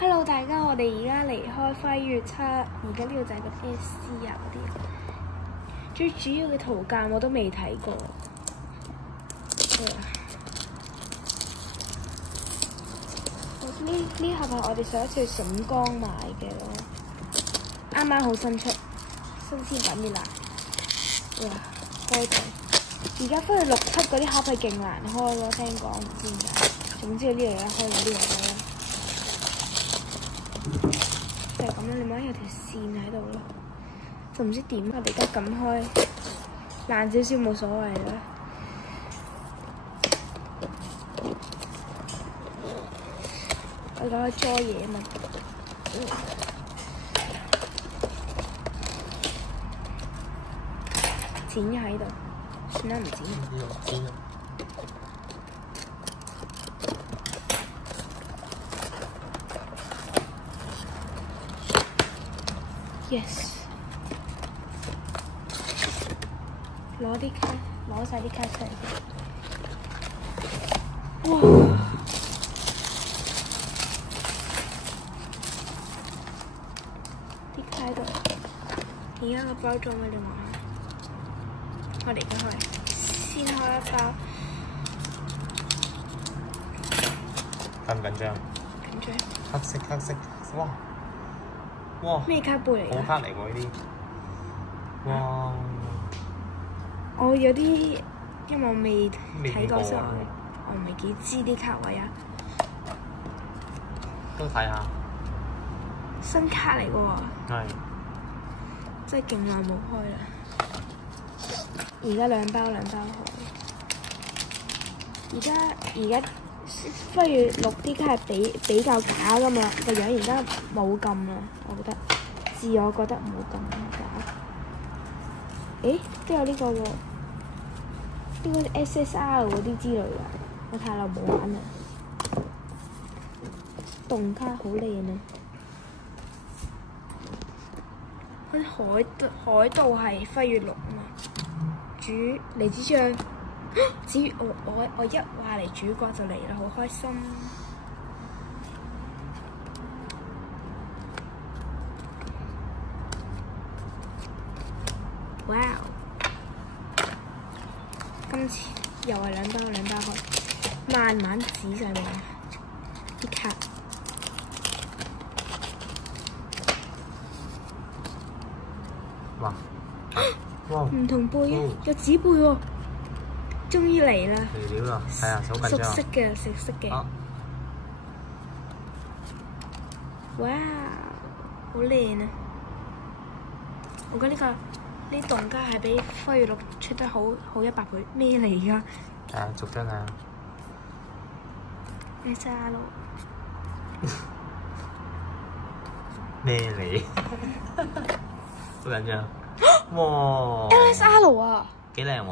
Hello， 大家，我哋而家離開輝月七，而家呢度就係個 SC 啊嗰啲。最主要嘅圖鑑我都未睇過。呢盒係我哋上一次去筍江買嘅咯，啱啱好新出，新鮮品啲啦。哇，開袋！而家輝月6、7嗰啲盒係勁難開咯，聽講唔知點解。總之呢度有得開，有啲嘢開。就係咁樣，你望有條線喺度咯，就唔知點。我哋而家撳開，爛少少冇所謂啦。我而家可以裝嘢啊嘛。剪咗喺度，算啦唔剪。剪咗。Yes， 攞晒啲卡出嚟。哇！啲卡喺度。而家個包裝俾你望下。我哋而家先開一包。緊唔緊張？緊張。黑色，哇！哇！咩卡背嚟㗎？好卡嚟喎呢啲。哇！我有啲，因為我未睇過，所以我唔係幾知啲卡位啊。都睇下。新卡嚟㗎喎。係。真係勁耐冇開啦。而家兩包開。而家輝月6啲卡係比較假㗎嘛，個樣而家冇咁啦，我覺得。我覺得冇咁假。誒，都有呢個喎，呢個 SSR 嗰啲之類㗎，我太耐冇玩啦。動卡好靚啊！佢海盜係輝月6啊嘛，梨子醬，我一話嚟主角就嚟啦，好開心。哇！今次又係兩包開，慢慢指上面啲卡。哇！唔同背啊，有紙背喎，終於嚟啦！嚟料啦，係啊，好緊張。熟悉嘅。哇！好靚啊！我覺得呢棟家係比輝月6出得好100倍。咩嚟㗎？係啊，逐張睇下。SR。咩嚟？好緊張。哇 ！LSR 啊！幾靚喎，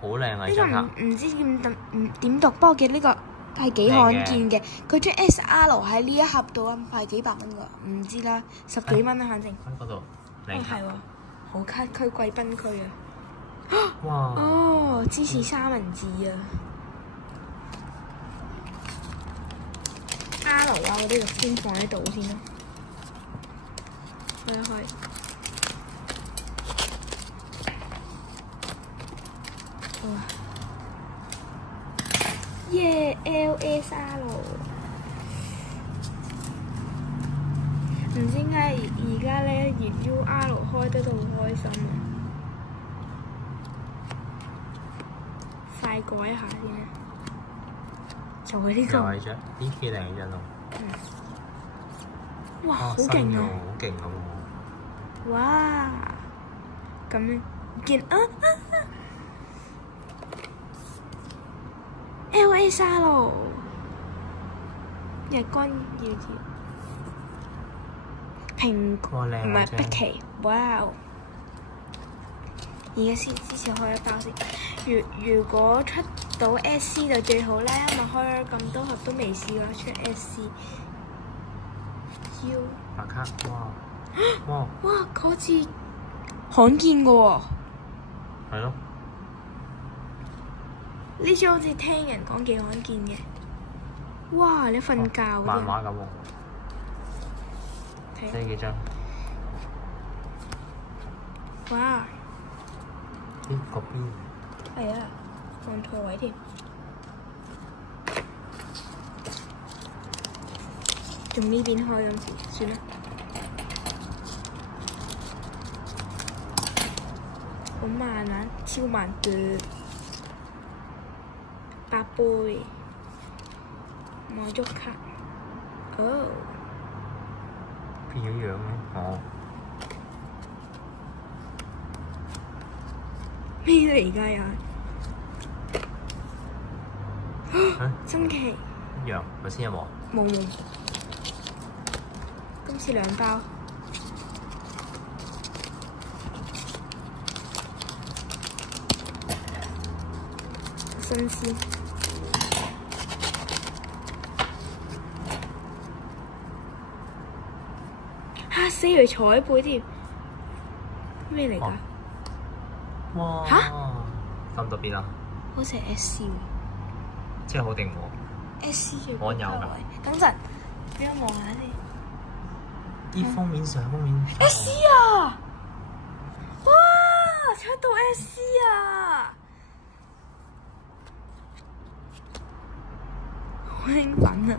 好靚啊！呢張卡。唔知點讀，不過記得呢個係幾罕見嘅。佢將 SR 喺呢一盒度啊，係幾百蚊㗎，唔知啦，10幾蚊啦，反正。喺嗰度。係喎，好卡區貴賓區啊！哇！哦，支持三文治啊！R 啊嗰啲就先放喺度先啦，開一開。哇！耶 ！LSR。唔知點解而家咧，原 UR 開得都好開心啊！快改一下先啦，就係呢個。呢張，呢幾靚呢張咯。哇！好勁啊！好勁咁喎！哇！咁樣見LSR 日光耀耀。蘋果唔係碧琪，哇！而家之前開一包先。如果出到 SC 就最好啦，因為開咗咁多盒都未試過出 SC。白卡，哇！哇！好似罕見嘅喎。係咯。呢張好似聽人講幾罕見嘅。哇！你瞓覺嗰啲漫啊畫咁喎，睇呢幾張。哇！咦？嗰邊係啊，放錯位添。用呢邊開今次，算啦。好慢啊，超慢嘅。8杯，我喐卡。哦，變咗樣咯。哦，咩嚟㗎又係？啊新奇，一樣，頭先有冇？冇冇。今次2包。新鮮。嚇死佢彩貝添，咩嚟㗎？哇！嚇咁特別啊！好似係 SC 喎真係好定喎。 ，SC 最我有㗎等陣，俾我望下先。啲封面上封面。 SC 啊！哇！出到 SC 啊！好興奮啊！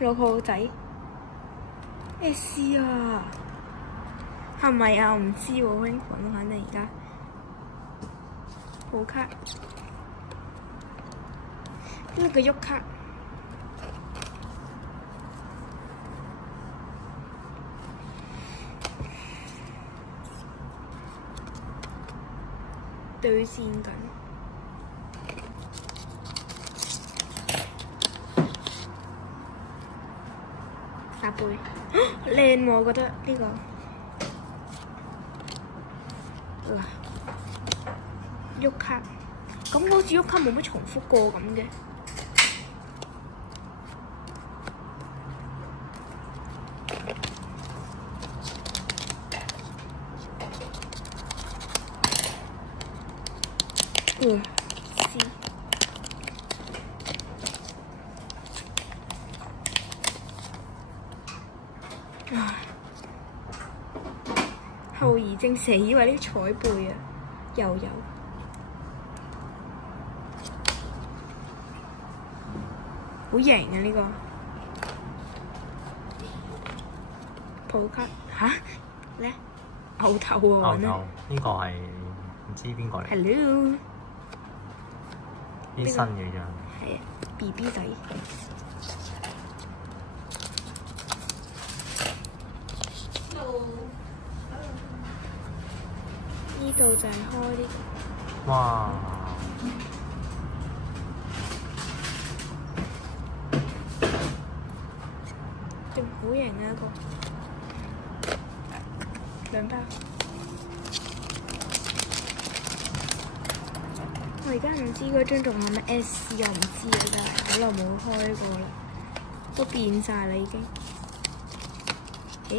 6號仔 SC 啊！係咪啊？我唔知喎，好興奮啊！反正而家好卡，呢個喐卡。對線緊。8杯，靚喎！我覺得呢個，嗱，喐卡，咁好似喐卡冇乜重複過咁嘅。後遺症死喎！呢啲彩貝啊，又有好型啊！呢個普卡嚇咧牛頭喎，牛頭呢個係唔知邊個嚟？ Hello，啲新嘅樣。係啊 ，BB 仔。呢度就係開呢個。哇！仲好型啊！一個2包。我而家唔知嗰張仲係咪 SC，我唔知啊！真係好耐冇開過啦，都變晒啦已經。咦？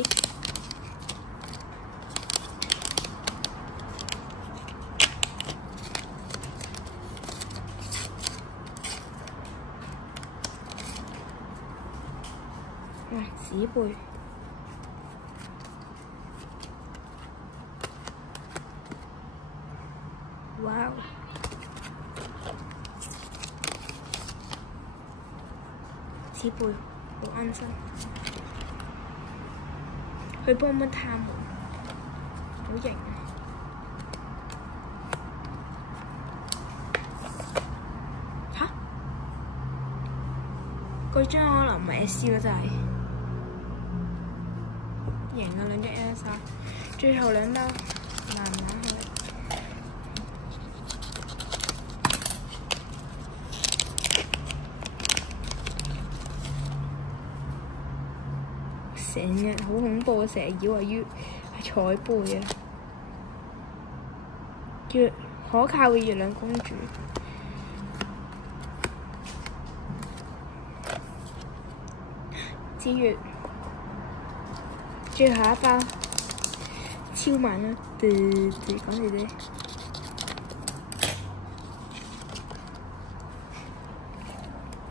哇！紙貝。哇！紙貝好安心，去幫乜探門，好型啊！嚇？嗰張可能唔係 SC 咯，真係型啊！兩隻 S 啊，最後2包，慢慢去。成日好恐怖啊！成日以為係彩貝啊，可靠嘅月亮公主，至月，最後1包，超慢啊！講住啫。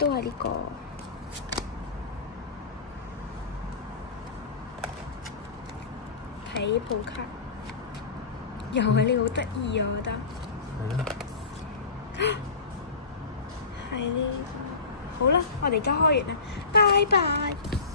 都係呢個。睇鋪卡，又係呢個好得意啊！我覺得。係咯。係呢個。好啦，我哋而家開完啦，拜拜。